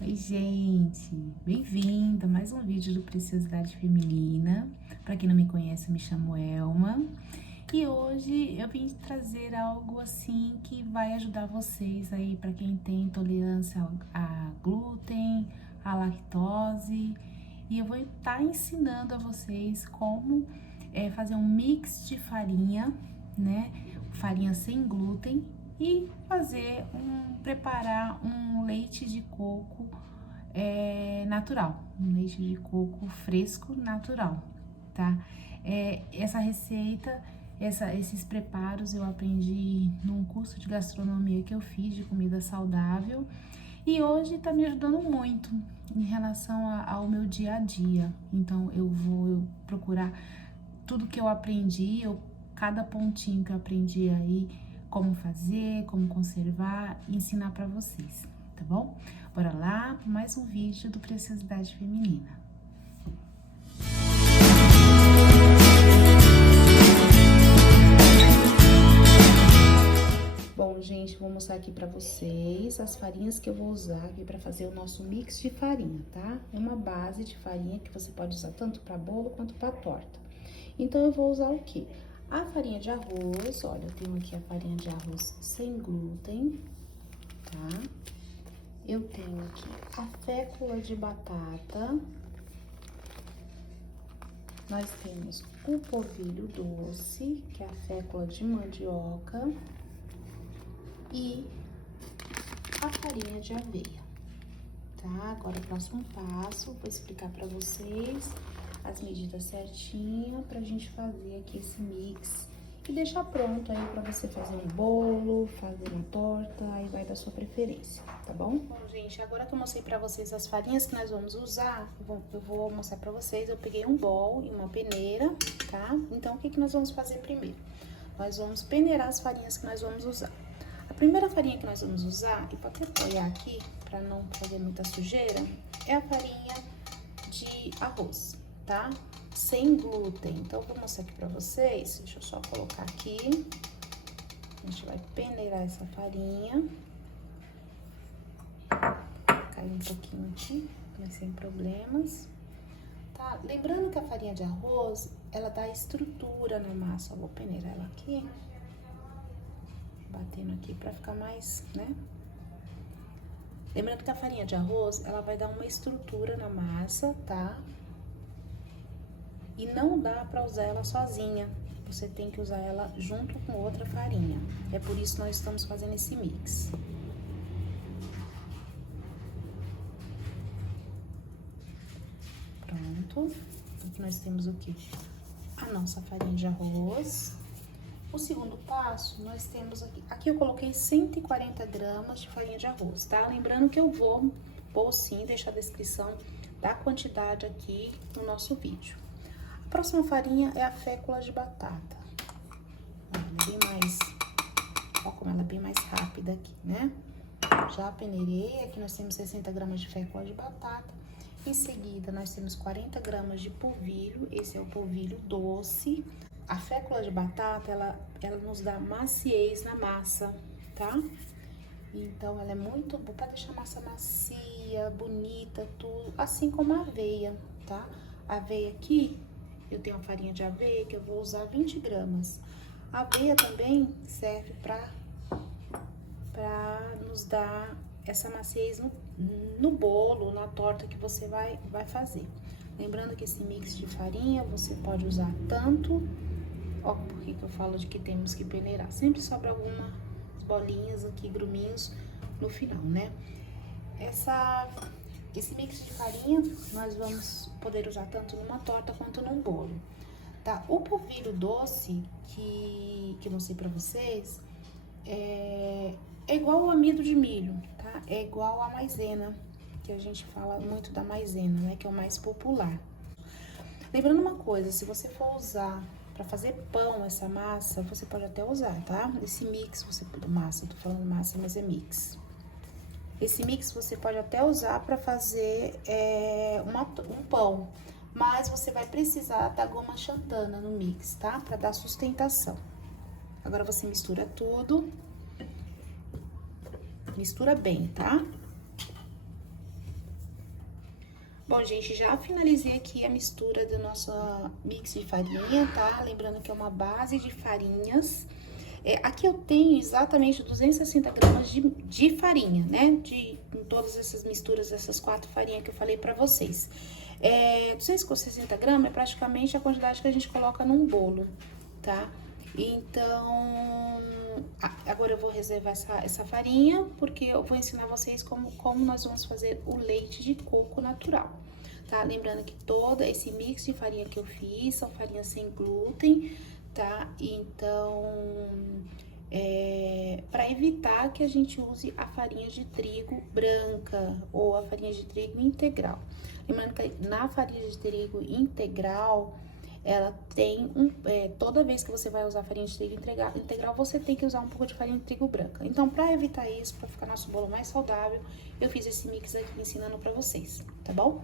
Oi, gente! Bem-vindo a mais um vídeo do Preciosidade Feminina. Para quem não me conhece, eu me chamo Elma. E hoje eu vim trazer algo assim que vai ajudar vocês aí, para quem tem intolerância a glúten, a lactose. E eu vou estar ensinando a vocês como fazer um mix de farinha, né? Farinha sem glúten e preparar um leite de coco natural, um leite de coco fresco natural, tá? Essa receita, esses preparos eu aprendi num curso de gastronomia que eu fiz de comida saudável e hoje tá me ajudando muito em relação ao meu dia a dia. Então eu vou procurar tudo que eu aprendi, cada pontinho que eu aprendi aí, como fazer, como conservar e ensinar para vocês, tá bom? Bora lá para mais um vídeo do Preciosidade Feminina. Bom, gente, vou mostrar aqui para vocês as farinhas que eu vou usar aqui para fazer o nosso mix de farinha, tá? É uma base de farinha que você pode usar tanto para bolo quanto para torta. Então, eu vou usar o quê? A farinha de arroz, olha, eu tenho aqui a farinha de arroz sem glúten, tá? Eu tenho aqui a fécula de batata. Nós temos o polvilho doce, que é a fécula de mandioca. E a farinha de aveia, tá? Agora, o próximo passo, vou explicar pra vocês as medidas certinho pra gente fazer aqui esse mix e deixar pronto aí pra você fazer um bolo, fazer uma torta, aí vai da sua preferência, tá bom? Bom, gente, agora que eu mostrei pra vocês as farinhas que nós vamos usar, eu vou mostrar pra vocês, eu peguei um bowl e uma peneira, tá? Então, o que nós vamos fazer primeiro? Nós vamos peneirar as farinhas que nós vamos usar. A primeira farinha que nós vamos usar, e pode apoiar aqui para não fazer muita sujeira, é a farinha de arroz, tá? Sem glúten. Então, eu vou mostrar aqui para vocês, deixa eu só colocar aqui. A gente vai peneirar essa farinha. Caiu um pouquinho aqui, mas sem problemas. Tá? Lembrando que a farinha de arroz, ela dá estrutura na massa. Eu vou peneirar ela aqui. Batendo aqui pra ficar mais, né? Lembrando que a farinha de arroz, ela vai dar uma estrutura na massa, tá? E não dá pra usar ela sozinha. Você tem que usar ela junto com outra farinha. É por isso que nós estamos fazendo esse mix. Pronto. Aqui nós temos o quê? A nossa farinha de arroz. O segundo passo, nós temos aqui eu coloquei 140 gramas de farinha de arroz, tá? Lembrando que eu vou pôr sim, deixar a descrição da quantidade aqui no nosso vídeo. A próxima farinha é a fécula de batata. Ela é bem mais, ó como ela é bem mais rápida aqui, né? Já peneirei, aqui nós temos 60 gramas de fécula de batata. Em seguida, nós temos 40 gramas de polvilho, esse é o polvilho doce. A fécula de batata, ela nos dá maciez na massa, tá? Então, ela é muito boa pra deixar a massa macia, bonita, tudo, assim como a aveia, tá? A aveia aqui, eu tenho a farinha de aveia que eu vou usar 20 gramas. A aveia também serve pra nos dar essa maciez no bolo, na torta que você vai fazer. Lembrando que esse mix de farinha, você pode usar tanto... Ó, por que eu falo de que temos que peneirar? Sempre sobra algumas bolinhas aqui, gruminhos, no final, né? Esse mix de farinha, nós vamos poder usar tanto numa torta quanto num bolo, tá? O polvilho doce, que eu mostrei pra vocês, é igual ao amido de milho, tá? É igual à maisena, que a gente fala muito da maisena, né? Que é o mais popular. Lembrando uma coisa, se você for usar pra fazer pão, essa massa, você pode até usar, tá? Esse mix, massa, tô falando massa, mas é mix. Esse mix você pode até usar pra fazer um pão, mas você vai precisar da goma xantana no mix, tá? Pra dar sustentação. Agora, você mistura tudo. Mistura bem, tá? Bom, gente, já finalizei aqui a mistura do nosso mix de farinha, tá? Lembrando que é uma base de farinhas. Aqui eu tenho exatamente 260 gramas de farinha, né? De todas essas misturas, essas 4 farinhas que eu falei pra vocês. 260 gramas é praticamente a quantidade que a gente coloca num bolo, tá? Então, agora eu vou reservar essa farinha, porque eu vou ensinar vocês como nós vamos fazer o leite de coco natural, tá? Lembrando que todo esse mix de farinha que eu fiz são farinhas sem glúten, tá? Então, para evitar que a gente use a farinha de trigo branca ou a farinha de trigo integral. Lembrando que na farinha de trigo integral, ela tem toda vez que você vai usar farinha de trigo integral, você tem que usar um pouco de farinha de trigo branca. Então, para evitar isso, para ficar nosso bolo mais saudável, eu fiz esse mix aqui ensinando para vocês, tá bom?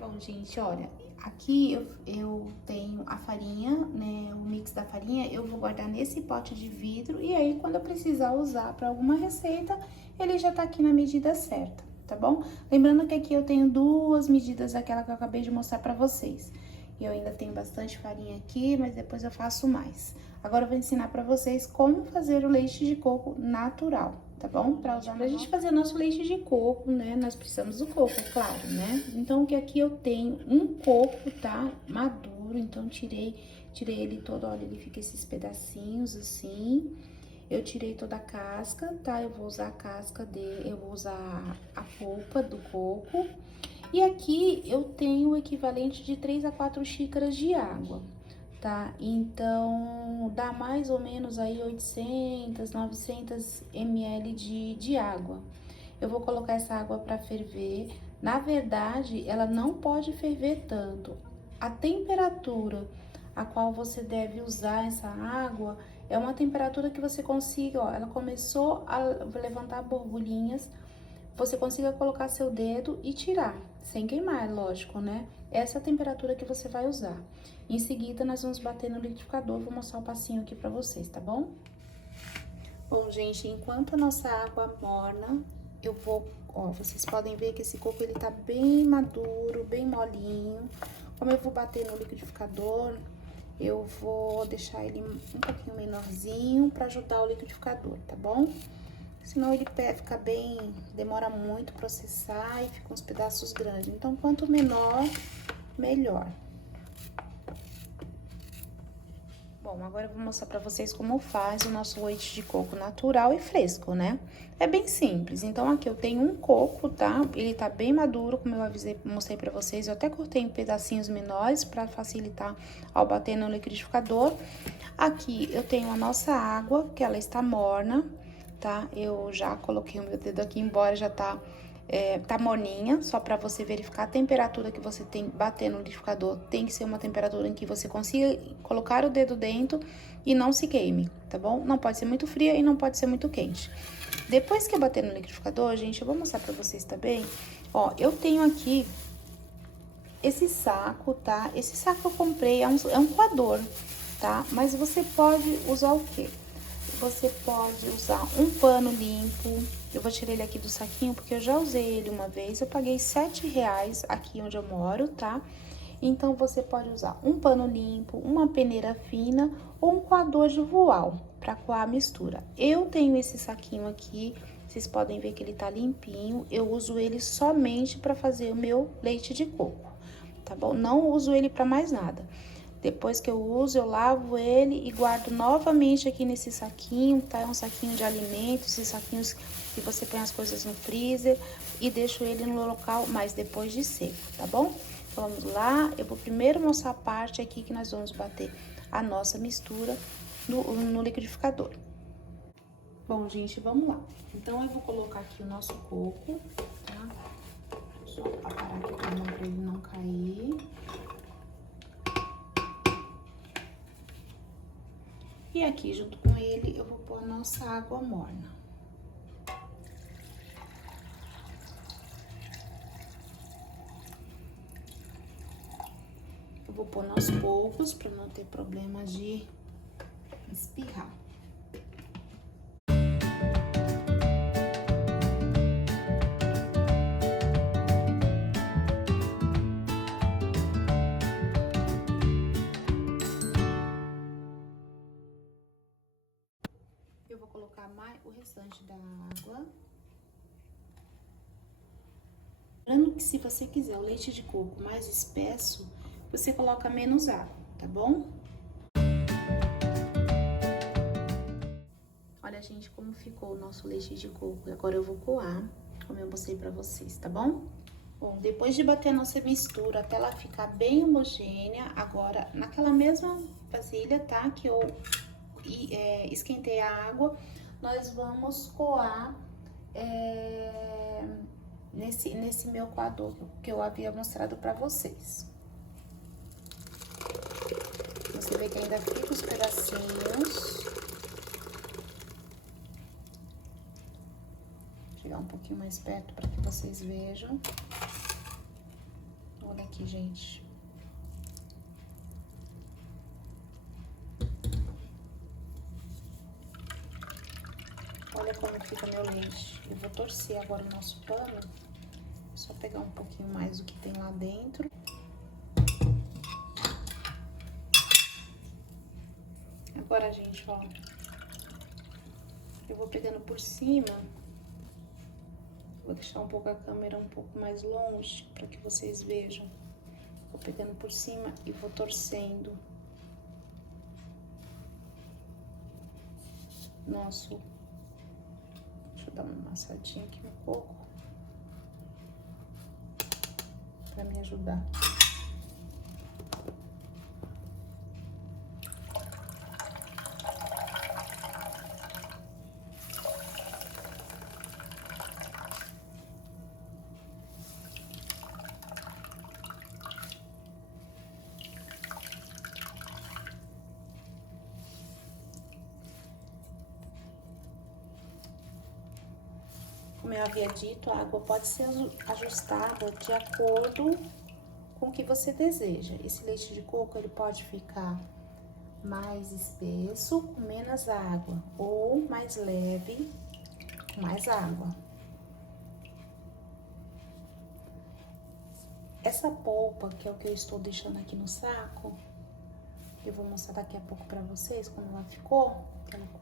Bom, gente, olha, aqui eu tenho a farinha, né, o mix da farinha, eu vou guardar nesse pote de vidro e aí quando eu precisar usar para alguma receita, ele já tá aqui na medida certa, tá bom? Lembrando que aqui eu tenho 2 medidas daquela que eu acabei de mostrar para vocês. Eu ainda tenho bastante farinha aqui, mas depois eu faço mais. Agora eu vou ensinar para vocês como fazer o leite de coco natural, tá bom? Pra gente fazer nosso leite de coco, né, nós precisamos do coco, é claro, né? Então, que aqui eu tenho um coco, tá? Maduro, então tirei ele todo, olha, ele fica esses pedacinhos assim. Eu tirei toda a casca, tá? Eu vou usar a casca eu vou usar a polpa do coco. E aqui eu tenho o equivalente de 3 a 4 xícaras de água, tá? Então, dá mais ou menos aí 800, 900 ml de água. Eu vou colocar essa água para ferver. Na verdade, ela não pode ferver tanto. A temperatura a qual você deve usar essa água é uma temperatura que você consiga, ó, ela começou a levantar borbulhinhas, você consiga colocar seu dedo e tirar, sem queimar, lógico, né? Essa é a temperatura que você vai usar. Em seguida, nós vamos bater no liquidificador, vou mostrar o passinho aqui pra vocês, tá bom? Bom, gente, enquanto a nossa água morna, eu vou, ó, vocês podem ver que esse coco, ele tá bem maduro, bem molinho. Como eu vou bater no liquidificador, eu vou deixar ele um pouquinho menorzinho pra ajudar o liquidificador, tá bom? Senão ele fica bem, demora muito processar e fica uns pedaços grandes. Então, quanto menor, melhor. Bom, agora eu vou mostrar pra vocês como faz o nosso leite de coco natural e fresco, né? É bem simples. Então, aqui eu tenho um coco, tá? Ele tá bem maduro, como eu mostrei pra vocês. Eu até cortei em pedacinhos menores pra facilitar ao bater no liquidificador. Aqui eu tenho a nossa água, que ela está morna, tá? Eu já coloquei o meu dedo aqui, embora já tá morninha, só pra você verificar a temperatura que você tem, bater no liquidificador, tem que ser uma temperatura em que você consiga colocar o dedo dentro e não se queime, tá bom? Não pode ser muito fria e não pode ser muito quente. Depois que eu bater no liquidificador, gente, eu vou mostrar pra vocês também, ó, eu tenho aqui esse saco, tá? Esse saco eu comprei, é um coador, tá? Mas você pode usar o quê? Você pode usar um pano limpo. Eu vou tirar ele aqui do saquinho, porque eu já usei ele uma vez. Eu paguei R$7 aqui onde eu moro, tá? Então, você pode usar um pano limpo, uma peneira fina ou um coador de voal para coar a mistura. Eu tenho esse saquinho aqui, vocês podem ver que ele tá limpinho. Eu uso ele somente para fazer o meu leite de coco, tá bom? Não uso ele para mais nada. Depois que eu uso, eu lavo ele e guardo novamente aqui nesse saquinho, tá? É um saquinho de alimentos, esses saquinhos que você põe as coisas no freezer e deixo ele no local, mas depois de seco, tá bom? Então, vamos lá, eu vou primeiro mostrar a parte aqui que nós vamos bater a nossa mistura no liquidificador. Bom, gente, vamos lá. Então, eu vou colocar aqui o nosso coco, tá? Só parar aqui pra ele não cair. E aqui, junto com ele, eu vou pôr a nossa água morna. Eu vou pôr aos poucos, pra não ter problema de espirrar. colocar mais o restante da água. Lembrando que se você quiser o leite de coco mais espesso, você coloca menos água, tá bom? Olha, gente, como ficou o nosso leite de coco. Agora eu vou coar, como eu mostrei pra vocês, tá bom? Bom, depois de bater a nossa mistura até ela ficar bem homogênea, agora naquela mesma vasilha, tá? Que eu esquentei a água, nós vamos coar nesse meu coador que eu havia mostrado pra vocês. Você vê que ainda fica os pedacinhos. Vou chegar um pouquinho mais perto para que vocês vejam. Olha aqui, gente. Olha como fica meu leite. Eu vou torcer agora o nosso pano. Só pegar um pouquinho mais do que tem lá dentro. Agora, gente, ó. Eu vou pegando por cima. Vou deixar um pouco a câmera um pouco mais longe para que vocês vejam. Vou pegando por cima e vou torcendo. Nosso... Deixa eu dar uma amassadinha aqui no coco. Para me ajudar. Como eu havia dito, a água pode ser ajustada de acordo com o que você deseja. Esse leite de coco, ele pode ficar mais espesso, com menos água, ou mais leve, com mais água. Essa polpa, que é o que eu estou deixando aqui no saco, eu vou mostrar daqui a pouco pra vocês como ela ficou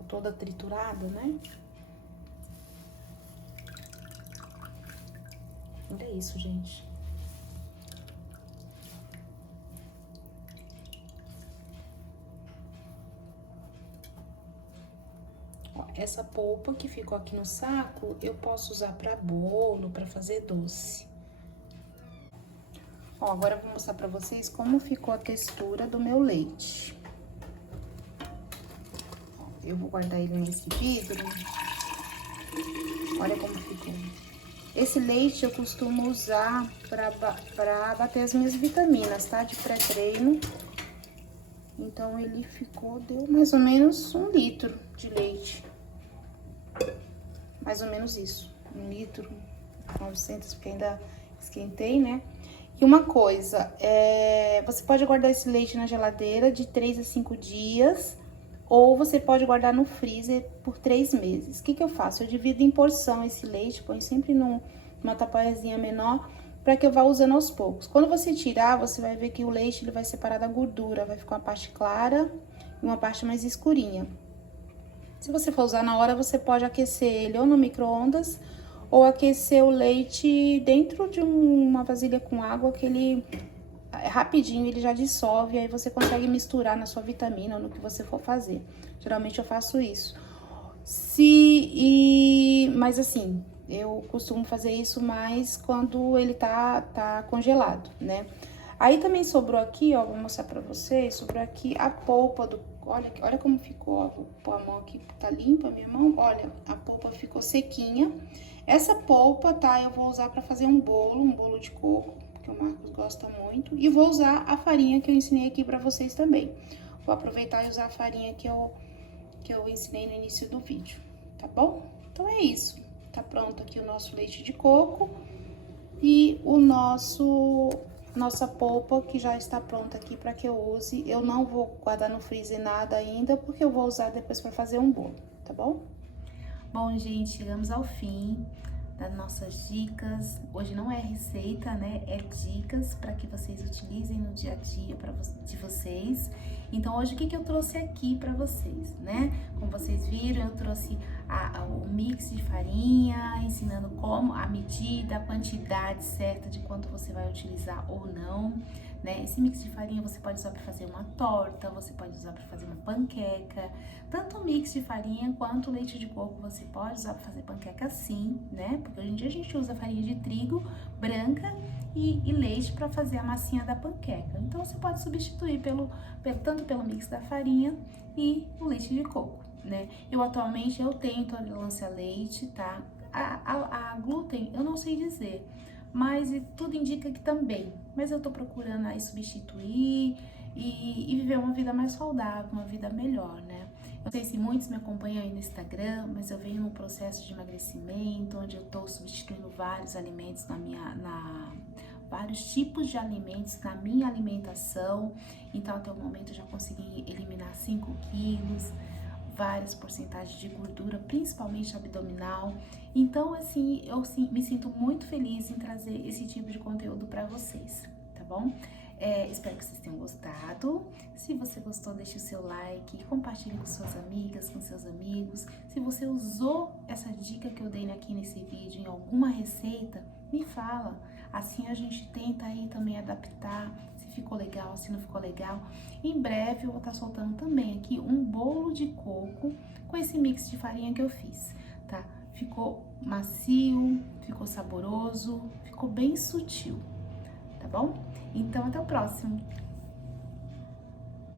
toda triturada, né? Olha isso, gente. Ó, essa polpa que ficou aqui no saco, eu posso usar pra bolo, pra fazer doce. Ó, agora eu vou mostrar pra vocês como ficou a textura do meu leite. Ó, eu vou guardar ele nesse vidro. Olha como ficou. Esse leite eu costumo usar pra bater as minhas vitaminas, tá? De pré-treino. Então, ele deu mais ou menos 1 litro de leite. Mais ou menos isso. 1 litro, 900, porque ainda esquentei, né? E uma coisa, você pode guardar esse leite na geladeira de 3 a 5 dias... Ou você pode guardar no freezer por 3 meses. O que que eu faço? Eu divido em porção esse leite, ponho sempre numa tapoezinha menor, para que eu vá usando aos poucos. Quando você tirar, você vai ver que o leite ele vai separar da gordura, vai ficar uma parte clara e uma parte mais escurinha. Se você for usar na hora, você pode aquecer ele ou no micro-ondas, ou aquecer o leite dentro de uma vasilha com água, que ele... rapidinho ele já dissolve, aí você consegue misturar na sua vitamina ou no que você for fazer. Geralmente eu faço isso. Mas assim, eu costumo fazer isso mais quando ele tá congelado, né? Aí também sobrou aqui, ó, vou mostrar pra vocês, sobrou aqui a polpa do... Olha como ficou, ó, vou pôr a mão aqui, tá limpa a minha mão, olha, a polpa ficou sequinha. Essa polpa, tá, eu vou usar pra fazer um bolo de coco, que o Marcos gosta muito, e vou usar a farinha que eu ensinei aqui pra vocês também. Vou aproveitar e usar a farinha que eu ensinei no início do vídeo, tá bom? Então é isso, tá pronto aqui o nosso leite de coco e nossa polpa que já está pronta aqui para que eu use. Eu não vou guardar no freezer nada ainda, porque eu vou usar depois para fazer um bolo, tá bom? Bom, gente, chegamos ao fim das nossas dicas. Hoje não é receita, né? É dicas para que vocês utilizem no dia a dia de vocês. Então, hoje, o que eu trouxe aqui pra vocês, né? Como vocês viram, eu trouxe o mix de farinha, ensinando como, a medida, a quantidade certa de quanto você vai utilizar ou não, né? Esse mix de farinha você pode usar para fazer uma torta, você pode usar para fazer uma panqueca. Tanto o mix de farinha quanto o leite de coco você pode usar para fazer panqueca sim, né? Porque hoje em dia a gente usa farinha de trigo branca e leite para fazer a massinha da panqueca. Então você pode substituir tanto pelo mix da farinha e o leite de coco, né? Eu atualmente tenho intolerância a leite, tá? A glúten eu não sei dizer, mas tudo indica que também. Mas eu tô procurando aí substituir e viver uma vida mais saudável, uma vida melhor, né? Eu não sei se muitos me acompanham aí no Instagram, mas eu venho num processo de emagrecimento, onde eu tô substituindo vários alimentos vários tipos de alimentos na minha alimentação. Então, até o momento eu já consegui eliminar 5 quilos, várias porcentagens de gordura, principalmente abdominal. Então, assim, eu me sinto muito feliz em trazer esse tipo de conteúdo para vocês, tá bom? Espero que vocês tenham gostado. Se você gostou, deixe o seu like, compartilhe com suas amigas, com seus amigos. Se você usou essa dica que eu dei aqui nesse vídeo em alguma receita, me fala. Assim a gente tenta aí também adaptar, se ficou legal, se não ficou legal. Em breve eu vou estar soltando também aqui um bolo de coco com esse mix de farinha que eu fiz, tá? Ficou macio, ficou saboroso, ficou bem sutil, tá bom? Então até o próximo!